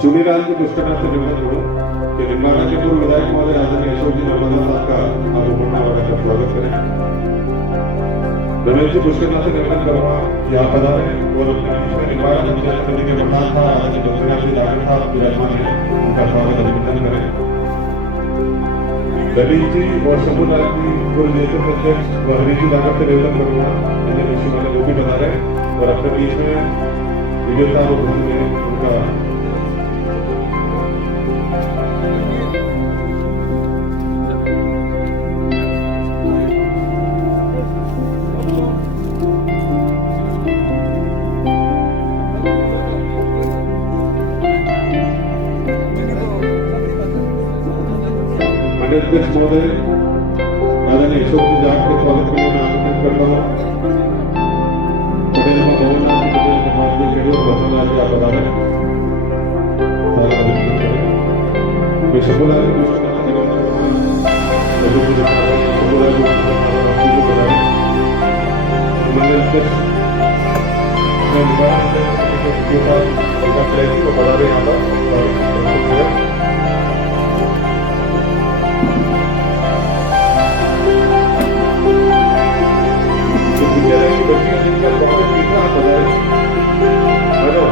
चुनीलाल जी पुष्करनाथ निर्माण के निर्माणाचे पूर्व विधायक महोदय आदरणीय अशोकजी नर्मदा साहब का आगमन का स्वागत करें। रमेश जी पुष्करनाथ निर्माण करवा यहाँ पधारे और अपने बीच में निर्माण पंचायत समिति के प्रधान था आदरणीय डॉक्टर श्री जागर साहब विराजमान है, उनका स्वागत अभिनंदन करें। ललित जी और शंभूलाल जी पूर्व नेतृत्व अध्यक्ष व हरीश जी जागर से निवेदन करूंगा अन्य विषय वाले वो भी पधारे और अपने बीच में विजेता और उनका अध्यक्ष महोदय आदरणीय अशोक जी जाट के स्वागत करने में आमंत्रित करता हूँ। पटेल भवननाथ जी पटेल समाज के शेड्यूल बसवनाथ जी आप बता रहे मैं शंभूलाल जी पुष्करनाथ को बता रहे यहाँ पर विद्यालय की बच्चियां जिनका स्वागत कितना बधाई हेलो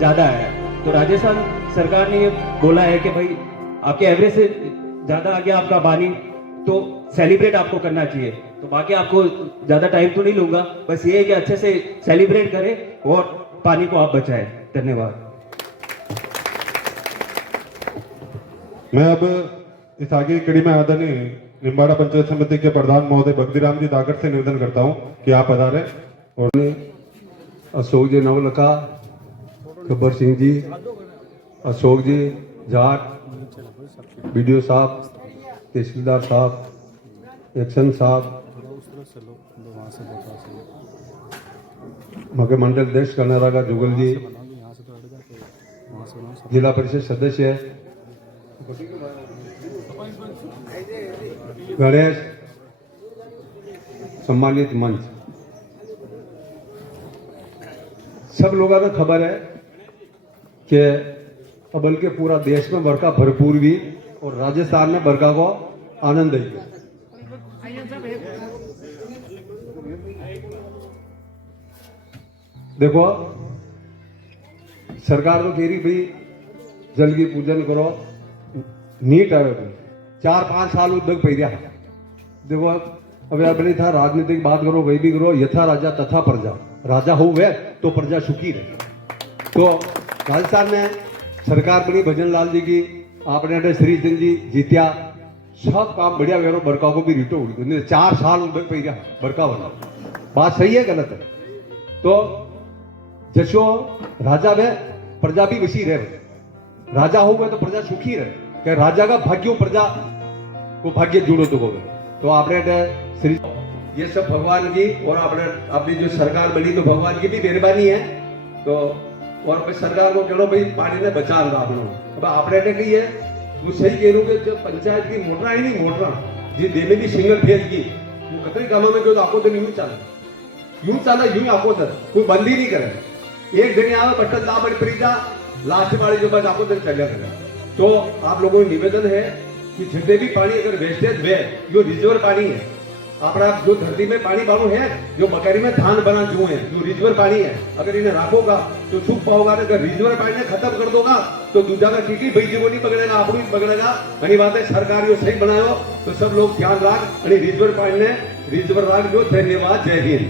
ज़्यादा आया। तो राजस्थान सरकार ने ये बोला है कि भाई आपके एवरेज से ज़्यादा आ गया आपका पानी, तो सेलिब्रेट आपको करना चाहिए। तो बाकी आपको ज़्यादा टाइम तो नहीं लूँगा, बस ये है कि अच्छे से सेलिब्रेट करें और पानी को आप बचाएं। धन्यवाद। मैं अब इस आगे की कड़ी में आदरणीय निम्बाड़ा पंचायत समिति के प्रधान महोदय भक्तिराम जी दागड़ से निवेदन करता हूं कि आप पधारें। और अशोक जी नवलखा, गब्बर सिंह जी, अशोक जी जाट, बीडीओ साहब, तहसीलदार साहब, एक्शन साहब, मके मंडल देश कनारा का जुगल जी, जिला परिषद सदस्य गणेश, सम्मानित मंच, सब लोगों को खबर है कि बल्कि पूरा देश में बरखा भरपूर भी और राजस्थान में बरखा को आनंद आई। देखो सरकार तो कह रही भाई जल की पूजन करो, नीट आवे भाई 4-5 साल उद्योग पैरिया। देखो अब अपनी था राजनीतिक बात करो, वही भी करो, यथा राजा तथा प्रजा, राजा हो वे तो प्रजा सुखी रहे। तो राजस्थान में सरकार बनी भजन लाल जी की, आपने अटे श्री सिंह जी जीत्या, सब काम बढ़िया करो, बरका को भी रिटो उड़ 4 साल उद्योग पैरिया बरका वाला बात सही है गलत है? तो जसो राजा में प्रजा भी वसी रहे, राजा हो गए तो प्रजा सुखी रहे, कि राजा का भाग्यों प्रजा को भाग्य जुड़ो तो होवे। तो आपने श्री ये सब भगवान की और आपने अपनी जो सरकार बनी तो भगवान की भी मेहरबानी है। तो और सरकार को कहो भाई पानी ने बचा आप लोग। अब आपने कही है वो सही कह रू कि जो पंचायत की मोटरा है नहीं, मोटरा जी देने की सिंगल फेज की वो कतई कामों में क्यों आपको तो यूं चाला यूं आपको तो कोई बंदी नहीं करे। एक जगह आवे बटन दाबड़ प्रीजा लास्ट वाली जो बस आपको तो चलिया करे। तो आप लोगों को निवेदन है कि जितने भी पानी अगर वेस्टेज वे जो रिजर्व पानी है, अपना जो धरती में पानी बालू है, जो मकरी में धान बना जो है, जो रिजर्व पानी है, अगर इन्हें रखोगा तो सूख पाओगा। अगर रिजर्व पानी ने खत्म कर दोगा तो दूसरा का ठीक भाई जीवो नहीं बगड़ेगा, आप नहीं बगड़ेगा। बनी बात है सरकार यो सही बनायो तो सब लोग ध्यान राख और रिजर्व पानी ने रिजर्व राख जो। धन्यवाद, जय हिंद।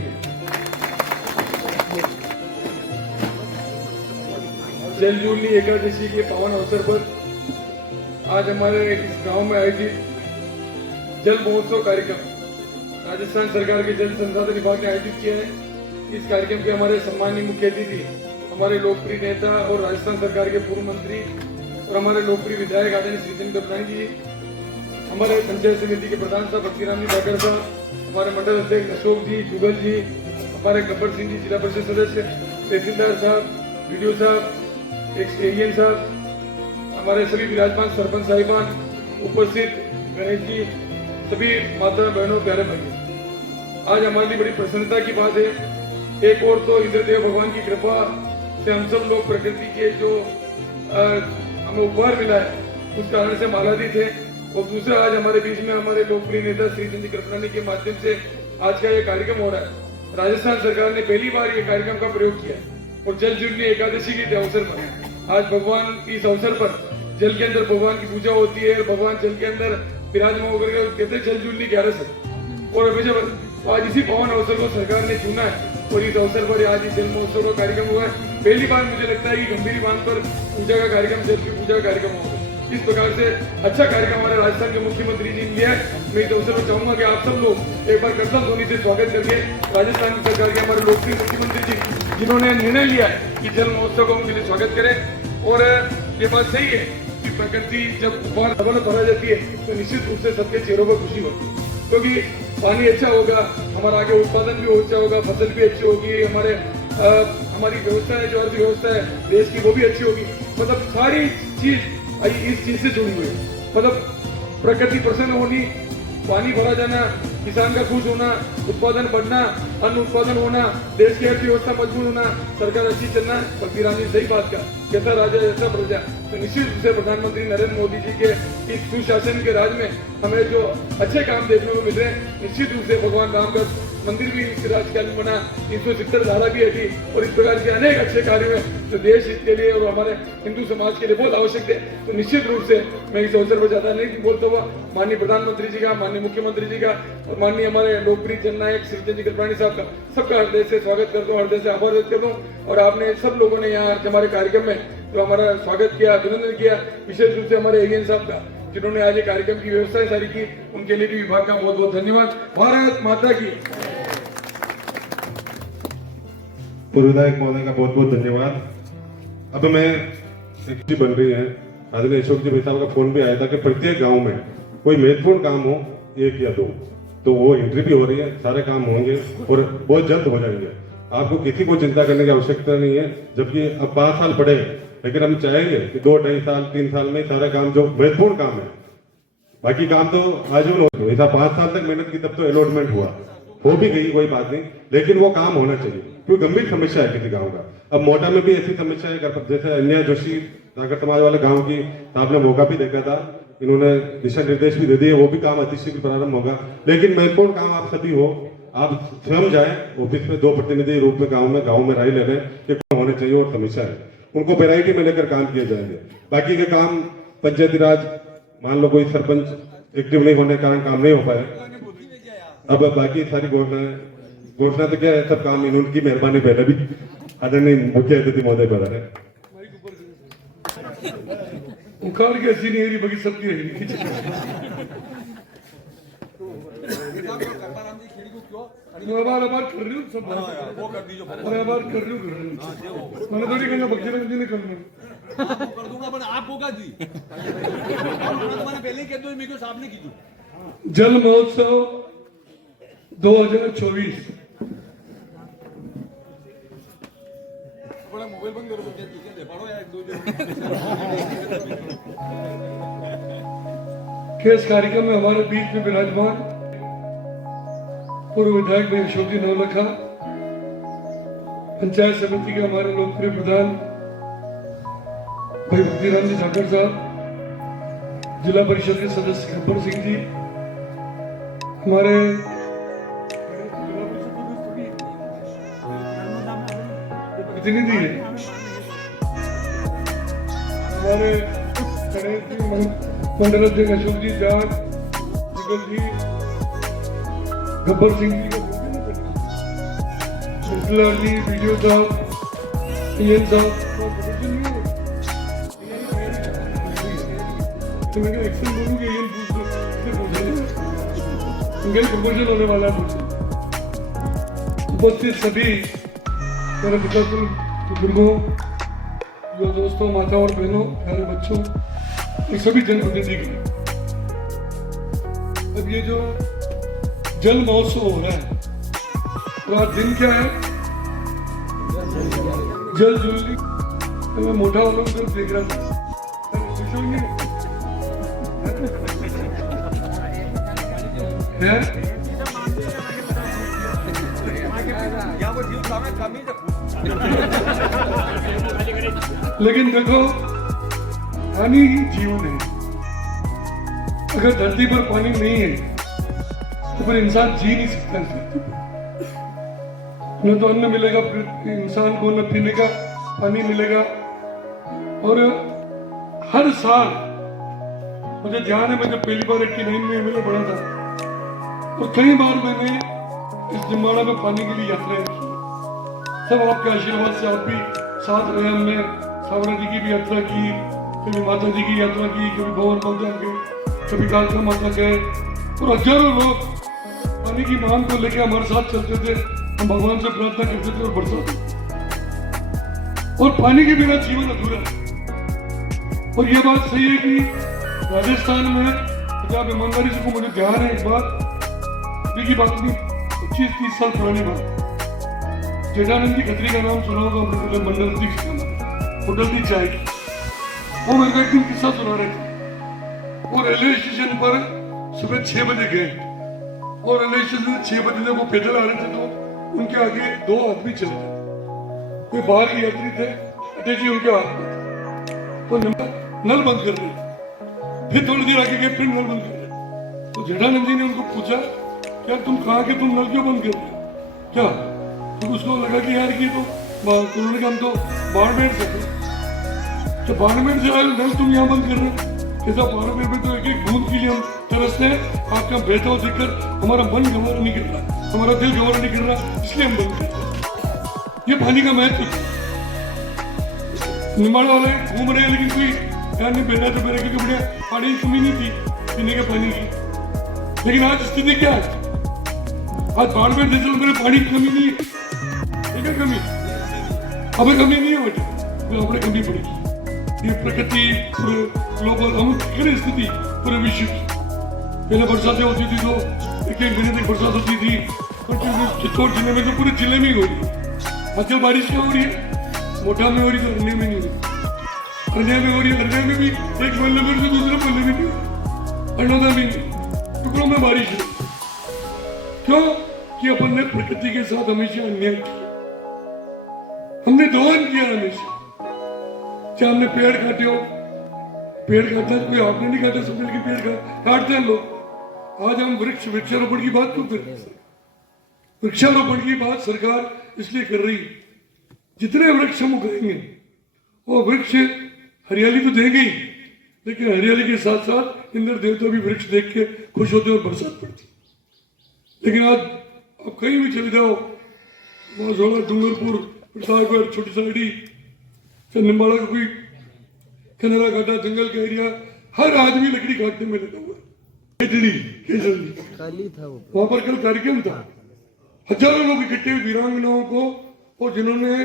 जल जूलनी एकादशी के पावन अवसर पर आज हमारे इस गांव में आयोजित जल महोत्सव कार्यक्रम राजस्थान सरकार के जल संसाधन विभाग ने आयोजित किया है। इस कार्यक्रम के हमारे सम्मानीय मुख्य अतिथि हमारे लोकप्रिय नेता और राजस्थान सरकार के पूर्व मंत्री और हमारे लोकप्रिय विधायक आदरणीय श्री सिंह गपनानी जी, हमारे पंचायत समिति के प्रधान साहब भक्तिराम जी दागड़ साहब, हमारे मंडल अध्यक्ष अशोक जी, जुगल जी, हमारे गब्बर सिंह जी जिला परिषद सदस्य, तहसीलदार साहब, बीडीओ साहब, एक्स साहब, हमारे सभी विराजमान सरपंच साहिबान, उपस्थित गणेश जी, सभी माता बहनों प्यारे भाई, आज हमारे लिए बड़ी प्रसन्नता की बात है। एक और तो इंद्रदेव भगवान की कृपा से हम सब लोग प्रकृति के जो हमें उपहार मिला है उस कारण से मालादित है। और दूसरा आज हमारे बीच में हमारे लोकप्रिय नेता श्री सिंह गपनानी के माध्यम से आज का ये कार्यक्रम हो रहा है। राजस्थान सरकार ने पहली बार ये कार्यक्रम का प्रयोग किया है और जल जूलनी एकादशी के अवसर पर आज भगवान इस अवसर पर जल के अंदर भगवान की पूजा होती है। भगवान जल के अंदर विराजमान होकर के कहते हैं जल जूलनी 11 से। और अभी जब आज इसी पावन अवसर को सरकार ने चुना है और इस अवसर पर आज इस जल महोत्सव का कार्यक्रम हुआ है। पहली बार मुझे लगता है कि गंभीर बांध पर पूजा का कार्यक्रम, जल की पूजा का कार्यक्रम होगा। इस प्रकार से अच्छा कार्यक्रम हमारे राजस्थान के मुख्यमंत्री जी ने लिया है। मैं इस अवसर पर चाहूंगा कि आप सब लोग एक बार कर्तव्य ध्वनि से स्वागत करके राजस्थान की सरकार के हमारे लोकप्रिय मुख्यमंत्री जी जिन्होंने निर्णय लिया है कि जल महोत्सव का उनके लिए स्वागत करें। और ये बात सही है कि प्रकृति जब उपहार भरा जाती है तो निश्चित रूप से सबके चेहरों पर खुशी होती है, क्योंकि पानी अच्छा होगा, हमारा आगे उत्पादन भी अच्छा होगा, फसल भी अच्छी होगी, हमारी व्यवस्था है जो अर्थव्यवस्था है देश की वो भी अच्छी होगी। मतलब सारी चीज इस चीज से जुड़ी हुई है। मतलब प्रकृति प्रसन्न होनी, पानी भरा जाना, किसान का खुश होना, उत्पादन बढ़ना, अन्न उत्पादन होना, देश की अर्थव्यवस्था मजबूत होना, सरकार अच्छी चलना। भक्तिराम जी सही बात का कैसा राजा ऐसा प्रजा। तो निश्चित रूप से प्रधानमंत्री नरेंद्र मोदी जी के इस सुशासन के राज में हमें जो अच्छे काम देखने को मिल रहे हैं, निश्चित रूप से भगवान राम का मंदिर भी इस राज्यकाल में बना, 370 धारा भी हटी और इस प्रकार के अनेक अच्छे कार्य हैं जो देश हित के लिए और हमारे हिंदू समाज के लिए बहुत आवश्यक थे। तो निश्चित रूप से मैं इस अवसर पर ज्यादा नहीं बोलता हुआ माननीय प्रधानमंत्री जी का, माननीय मुख्यमंत्री जी का और माननीय हमारे लोकप्रिय जननायक श्री जी कृपलानी साहब का सबका हृदय से स्वागत करता हूँ, हृदय से आभार व्यक्त करता हूँ। और आपने सब लोगों ने यहाँ हमारे कार्यक्रम में जो हमारा स्वागत किया, अभिनंदन किया, विशेष रूप से हमारे एएन साहब का जिन्होंने आज ये कार्यक्रम की व्यवस्था सारी की, उनके लिए भी विभाग का बहुत बहुत धन्यवाद। भारत माता की। पूर्व विधायक महोदय का बहुत बहुत धन्यवाद। अब मैं एक चीज बन रही है, आदरणीय अशोक जी भाई साहब का फोन भी आया था कि प्रत्येक गांव में कोई महत्वपूर्ण काम हो 1 या 2, तो वो एंट्री भी हो रही है, सारे काम होंगे और बहुत जल्द हो जाएंगे। आपको किसी को चिंता करने की आवश्यकता नहीं है, जबकि अब 5 साल पड़े, लेकिन हम चाहेंगे कि 2, 2.5 साल 3 साल में सारे काम जो महत्वपूर्ण काम है, बाकी काम तो आजीवन हो, ऐसा 5 साल तक मेहनत की तब तो अलॉटमेंट हुआ, हो भी गई कोई बात नहीं, लेकिन वो काम होना चाहिए क्योंकि गंभीर समस्या है किसी गांव का। अब मोटा में भी ऐसी समस्या है, जैसे अन्य जोशी नागर समाज वाले गांव की आपने मौका भी देखा था, इन्होंने दिशा निर्देश भी दे दिए, वो भी काम अतिशीघ्र प्रारंभ होगा। लेकिन महत्वपूर्ण काम आप सभी हो, आप स्वयं जाए ऑफिस में 2 प्रतिनिधि रूप में गाँव में राय ले लें कि क्या होने चाहिए और समस्या है, उनको वैरायटी में लेकर काम किए जाएंगे। बाकी के काम पंचायती राज, मान लो कोई सरपंच एक्टिव नहीं होने के कारण काम नहीं हो पाए, अब बाकी सारी घोषणा तो क्या है, सब काम इनकी मेहरबानी पहले भी आदरणीय मुख्य अतिथि महोदय बता रहे। उखाड़ के ऐसी नहीं रही, बाकी सबकी रहेगी। आभार कर रही हूँ सब, आभार कर रही हूँ मैंने थोड़ी कहना बख्शी जी ने करना कर दूंगा, पर आप होगा जी मैंने पहले कह दो, मेरे को साहब ने की। जल महोत्सव 2024 मोबाइल बंद करो, पढ़ो यार 1-2 के इस कार्यक्रम में हमारे बीच में विराजमान पूर्व विधायक भाई अशोक जी नवलखा, पंचायत समिति के हमारे लोकप्रिय प्रधान भाई भक्तिराम जी ठाकर साहब, जिला परिषद के सदस्य गब्बर सिंह जी, हमारे प्रतिनिधि है, हमारे गणेश जी मंडल अध्यक्ष अशोक जी जाट, जिगल जी, गब्बर सिंह जी, जी वीडियो साहब, एएन साहब, तो मैंने एक्शन बोलूंगी, एएन पूछ प्रमोशन होने वाला है मुझसे। उपस्थित सभी मेरे पिता बुजुर्गों, जो दोस्तों, माता और बहनों, प्यारे बच्चों, ये सभी जनप्रतिनिधि के, अब ये जो जल महोत्सव हो रहा है, तो आज दिन क्या है, जल जुलनी। तो मैं मोटा वालों को देख रहा था, खुश होंगे है? लेकिन देखो, पानी ही जीवन है। अगर धरती पर पानी नहीं है तो फिर इंसान जी नहीं सकता। न तो अन्न मिलेगा इंसान को, न पीने का पानी मिलेगा। और हर साल, मुझे ध्यान है, मैं जब पहली बार 89 में एमएलए बना था, और कई बार मैंने इस जिम्बाड़ा में पानी के लिए यात्राएं की। सब आपके आशीर्वाद से आप भी साथ रहे। हमने सावरा जी की भी यात्रा की, कभी माता जी की यात्रा की, कभी भवन बंधन गए, कभी कालका माता गए, और हजारों लोग पानी की मांग को लेकर हमारे साथ चलते थे। हम भगवान से प्रार्थना करते थे और बरसाते। और पानी के बिना जीवन अधूरा है। और ये बात सही है कि राजस्थान में, पंजाब ईमानदारी से को मुझे ध्यान है, एक बात की बात नहीं, 25-30 साल पुरानी बात, जेठानंद की खत्री का नाम सुना होगा आपने, मंडल अध्यक्ष का, होटल की चाय की। वो मेरे को एक दिन किस्सा सुना रहे थे। वो रेलवे स्टेशन पर सुबह 6 बजे गए, और रेलवे स्टेशन से 6 बजे जब वो पैदल आ रहे थे तो उनके आगे 2 आदमी चल रहे, कोई बाहर के यात्री थे, अध्यक्ष जी उनके हाथ में, तो नल बंद कर रहे। फिर थोड़ी देर आगे गए, फिर नल बंद कर रहे। तो जेठानंद जी ने उनको पूछा, क्या तुम कहाँ के, तुम नल क्यों बंद कर रहे? क्या तो उसको लगा कि यार कि तो उन्होंने कहा हम तो बाड़मेर से थे, तो बाड़मेर से आए नल तुम यहाँ बंद कर रहे हो, कैसा बाड़मेर में तो एक एक बूंद के लिए हम तरसते हैं, आपका बहता हुआ देखकर हमारा मन गंवारा नहीं कर रहा, हमारा दिल गंवारा नहीं कर रहा, इसलिए हम बंद करते हैं। ये पानी का महत्व निमाड़ा वाले घूम रहे हैं, लेकिन कोई ध्यान नहीं पहना तो मेरे क्योंकि बढ़िया पानी की कमी नहीं थी पीने के पानी की। लेकिन आज स्थिति क्या है, आज बाड़मेर जैसे मेरे पानी की कमी नहीं है, क्या कमी हमें कमी नहीं है बेटा, तो अपने कमी पड़ेगी। ये प्रकृति पूरे ग्लोबल हम करें स्थिति पूरे विश्व की, पहले बरसातें होती थी तो एक एक महीने तक बरसात होती थी, चित्तौड़ जिले में तो पूरे जिले में ही हो रही है। आजकल बारिश क्या हो रही है, मोटा में हो रही तो अरण्य में नहीं हो रही, अरण्य में हो रही है, अरण्य में भी एक महीने में से दूसरे महीने में नहीं हो रही, अन्नदा भी नहीं, टुकड़ों में बारिश है। क्यों कि अपन ने प्रकृति के साथ हमेशा अन्याय किया, हमने दोहन किया हमेशा, चाहे हमने पेड़ काटे हो, पेड़ काटना कोई आपने नहीं काटा, सब मिलकर पेड़ काटते हैं लोग। आज हम वृक्षारोपण की बात क्यों कर रहे हैं, वृक्षारोपण की बात सरकार इसलिए कर रही, जितने वृक्ष हम उगाएंगे वो वृक्ष हरियाली तो देंगे ही, लेकिन हरियाली के साथ साथ इंद्र देवता भी वृक्ष देख के खुश होते और बरसात पड़ती। लेकिन आज आप कहीं भी चले जाओ, बांसवाड़ा, डूंगरपुर, प्रतापगढ़, छोटी साड़ी, निम्बाड़ा का कोई कनेरा घाटा, जंगल का एरिया, हर आदमी लकड़ी काटने में लगा हुआ है। वहां पर कल कार्यक्रम था, हजारों लोग इकट्ठे हुए वीरांगनाओं को, और जिन्होंने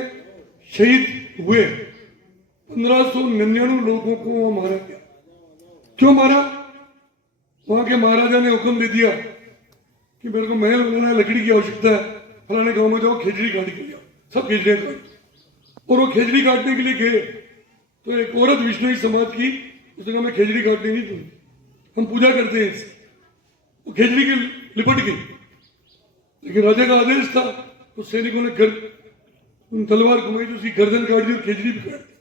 शहीद हुए 1599 लोगों को वहां मारा गया। क्यों मारा, वहां के महाराजा ने हुक्म दे दिया कि मेरे को महल बनाना है, लकड़ी की आवश्यकता है, फलाने गांव में जाओ खेजड़ी काट के लिया, सब खेजड़ियां काट, और वो खेजड़ी काटने के लिए गए तो एक औरत विष्णुई समाज की, उसने कहा मैं खेजड़ी काटने नहीं दूंगी, हम पूजा करते हैं इससे, वो खेजड़ी के लिपट गई, लेकिन राजा का आदेश था तो सैनिकों ने तलवार घुमाई तो उसकी गर्दन काट दी और खेजड़ी भी काट दी,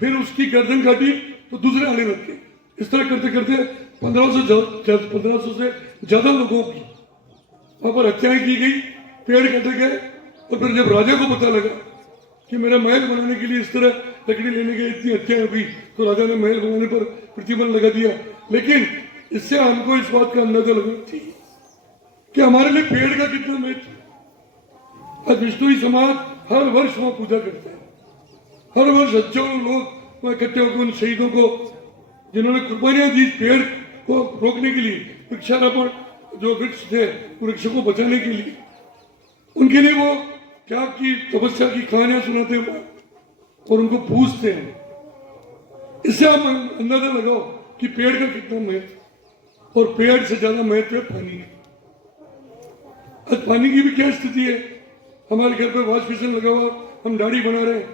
फिर उसकी गर्दन काटी तो दूसरे आने लग गए। इस तरह करते करते 1500 से ज्यादा लोगों की वहां पर हत्याएं की गई, पेड़ काटे गए, और फिर जब राजा को पता लगा कि मेरा महल बनाने के लिए इस तरह लकड़ी लेने के इतनी हत्याएं हुई, तो राजा ने महल बनाने पर प्रतिबंध लगा दिया। लेकिन इससे हमको इस बात का अंदाजा लगना चाहिए कि हमारे लिए पेड़ का कितना महत्व। आज विष्णुई समाज हर वर्ष वहां पूजा करते हैं, हर वर्ष हजारों लोग वहां इकट्ठे होकर उन शहीदों को, जिन्होंने कुर्बानियां दी पेड़ को रोकने के लिए, वृक्षारोपण जो वृक्ष थे वृक्ष को बचाने के लिए, उनके लिए वो क्या की तपस्या की कहानियां सुनाते हैं और उनको पूछते हैं। इससे आप अंदाजा लगाओ कि पेड़ का कितना महत्व, और पेड़ से ज्यादा महत्व है पानी का। आज पानी की भी क्या स्थिति है, हमारे घर पे वॉश बेसिन लगा हुआ, हम दाढ़ी बना रहे हैं,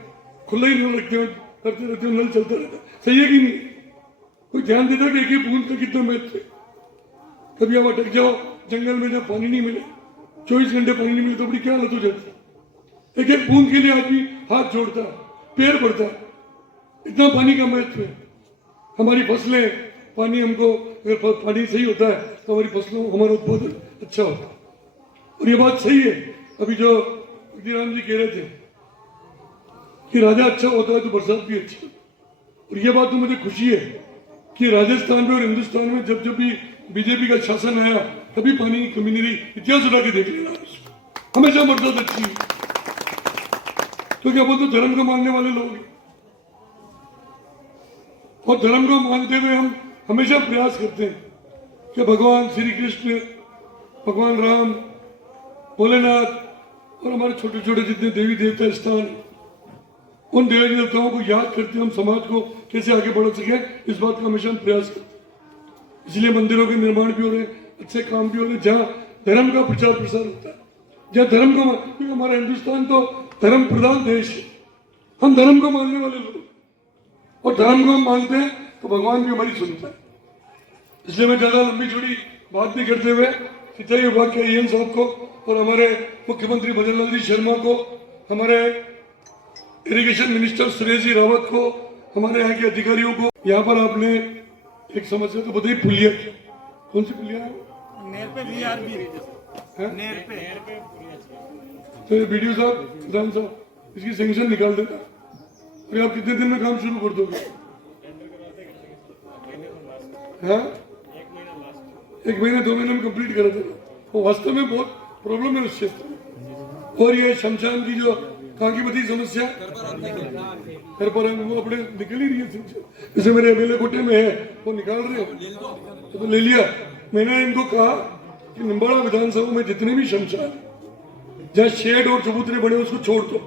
खुला ही नल रखते हैं, करते रहते हैं, नल चलता रहता है, सही है कि नहीं? कोई ध्यान देता है कि एक एक बूंद का कितना महत्व है। कभी आप अटक जाओ जंगल में, जब पानी नहीं मिले, 24 घंटे पानी नहीं मिले तो बड़ी क्या हालत हो जाती है। एक एक बूंद के लिए आदमी हाथ जोड़ता है, पैर पड़ता है, इतना पानी का महत्व है। हमारी फसलें, पानी हमको, अगर पानी सही होता है तो हमारी फसलों, हमारा उत्पादन अच्छा होता है। और ये बात सही है, अभी जो राम जी कह रहे थे कि राजा अच्छा होता है तो बरसात भी अच्छी होती है। और ये बात तो मुझे खुशी है कि राजस्थान में और हिंदुस्तान में जब जब भी बीजेपी का शासन आया कभी पानी की कमी नहीं रही। इतिहास उठा के देख लेना, हमेशा बरसात अच्छी है, क्योंकि अपन तो धर्म को मानने वाले लोग हैं, और धर्म को मानते हुए हम हमेशा प्रयास करते हैं कि भगवान श्री कृष्ण, भगवान राम, भोलेनाथ और हमारे छोटे छोटे जितने देवी देवता स्थान, उन देवी देवताओं को याद करते हम समाज को कैसे आगे बढ़ा सके, इस बात का हमेशा हम प्रयास करते हैं। इसलिए मंदिरों के निर्माण भी हो रहे हैं, अच्छे काम भी हो रहे हैं, जहाँ धर्म का प्रचार प्रसार होता है, जहाँ धर्म को, क्योंकि हमारा हिंदुस्तान तो धर्म प्रधान देश है, हम धर्म को मानने वाले लोग, और धर्म को हम मानते हैं तो भगवान भी हमारी सुनता है। इसलिए मैं ज्यादा लंबी चौड़ी बात नहीं करते हुए सिंचाई विभाग के AN साहब को और हमारे मुख्यमंत्री भजन लाल जी शर्मा को, हमारे इरिगेशन मिनिस्टर सुरेश जी रावत को, हमारे यहाँ के अधिकारियों को, यहाँ पर आपने एक समस्या तो बताई, पुलिया की, कौन सी पुलिया है? तो ये बीडीओ साहब, प्रधान साहब, इसकी सेंक्शन निकाल देना। अरे आप कितने दिन में काम शुरू कर दोगे? हाँ, 1 महीने 2 महीने में कंप्लीट कर देना। वो वास्तव में बहुत प्रॉब्लम है उस क्षेत्र में। और ये शमशान की जो कांकीपति समस्या कर पा रहे हैं, वो अपने निकल ही रही है। जैसे मेरे एमएलए कोटे में है, वो निकाल रहे हो तो ले लिया। मैंने इनको कहा कि निम्बाड़ा विधानसभा में जितने भी शमशान जहाँ शेड और चबूतरे बने उसको छोड़ दो।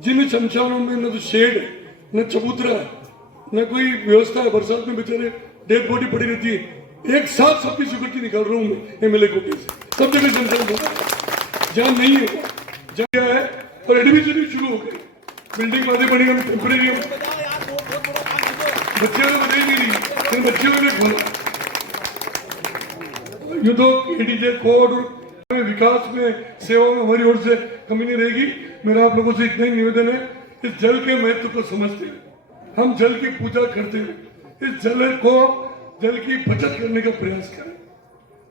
जिन शमशानों में न तो शेड है, न चबूतरा है, न कोई व्यवस्था है, बरसात में बेचारे डेड बॉडी पड़ी रहती है, एक साथ सबकी स्वीकृति निकाल रहा हूँ मैं एमएलए कोटे से। सब जगह शमशान होगा, जहाँ नहीं है जहाँ है। और एडमिशन भी शुरू हो गए, बिल्डिंग वादे बनेगा टेम्परेरी। बच्चे तो बता ही नहीं रही, फिर बच्चियों ने खोला ये तो एडीजे कोड और विकास में, सेवा में हमारी ओर से कमी नहीं रहेगी। मेरा आप लोगों से इतना ही निवेदन है, इस जल के महत्व को समझते हैं, हम जल की पूजा करते हैं, इस जल की बचत करने का प्रयास करें,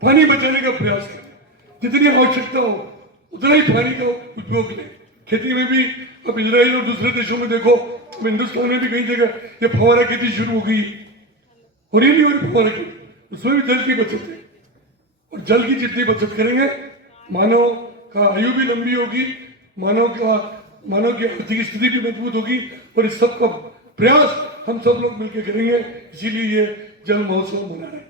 पानी बचाने का प्रयास करें। जितनी आवश्यकता हो उतना ही पानी का उपयोग लें। खेती में भी अब इजराइल और दूसरे देशों में देखो, अब हिंदुस्तान में भी कई जगह ये फव्वारा खेती शुरू हो गई, और ये नहीं हो रही फव्वारा खेती, उसमें भी जल की बचत है। और जल की जितनी बचत करेंगे, मानव का आयु भी लंबी होगी, मानव की आर्थिक स्थिति भी मजबूत होगी। और इस सब का प्रयास हम सब लोग मिलकर करेंगे, इसीलिए ये जल महोत्सव मना रहे हैं।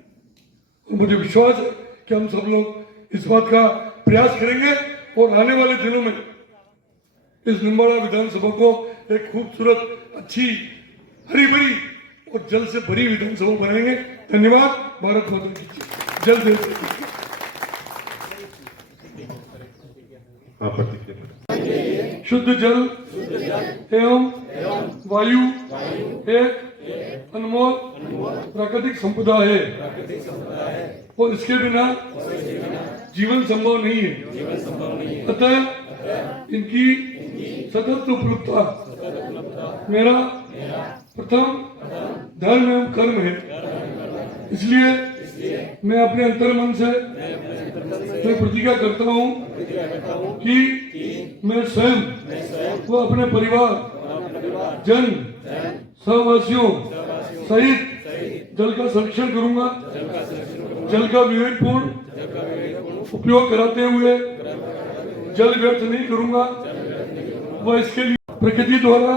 और मुझे विश्वास है कि हम सब लोग इस बात का प्रयास करेंगे और आने वाले दिनों में इस निम्बाड़ा विधानसभा को एक खूबसूरत, अच्छी, हरी भरी और जल से भरी विधानसभा बनाएंगे। धन्यवाद। भारत माता की जय। जल से आप प्रतिक्रिया। शुद्ध जल एवं वायु एक अनमोल प्राकृतिक संपदा है और इसके बिना जीवन संभव नहीं है। अतः इनकी सतत उपलब्धता मेरा प्रथम धर्म एवं कर्म है। इसलिए मैं अपने अंतर मन से मैं प्रतिज्ञा करता हूँ कि मैं स्वयं व अपने परिवार, जन, सहवासियों सहित जल का संरक्षण करूंगा। जल का विवेकपूर्ण उपयोग कराते हुए जल व्यर्थ नहीं करूंगा व इसके लिए प्रकृति द्वारा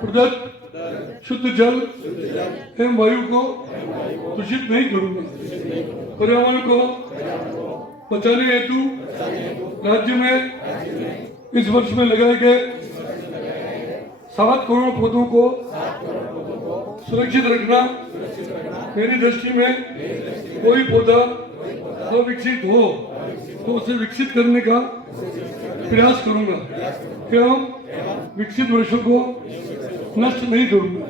प्रदत्त शुद्ध जल एवं वायु को दूषित नहीं करूंगा। पर्यावरण को बचाने हेतु राज्य में इस वर्ष में लगाए गए 7 करोड़ पौधों को सुरक्षित रखना। मेरी दृष्टि में कोई पौधा अविकसित हो तो उसे विकसित करने का प्रयास करूंगा एवं विकसित वृक्षों को नष्ट नहीं करूंगा।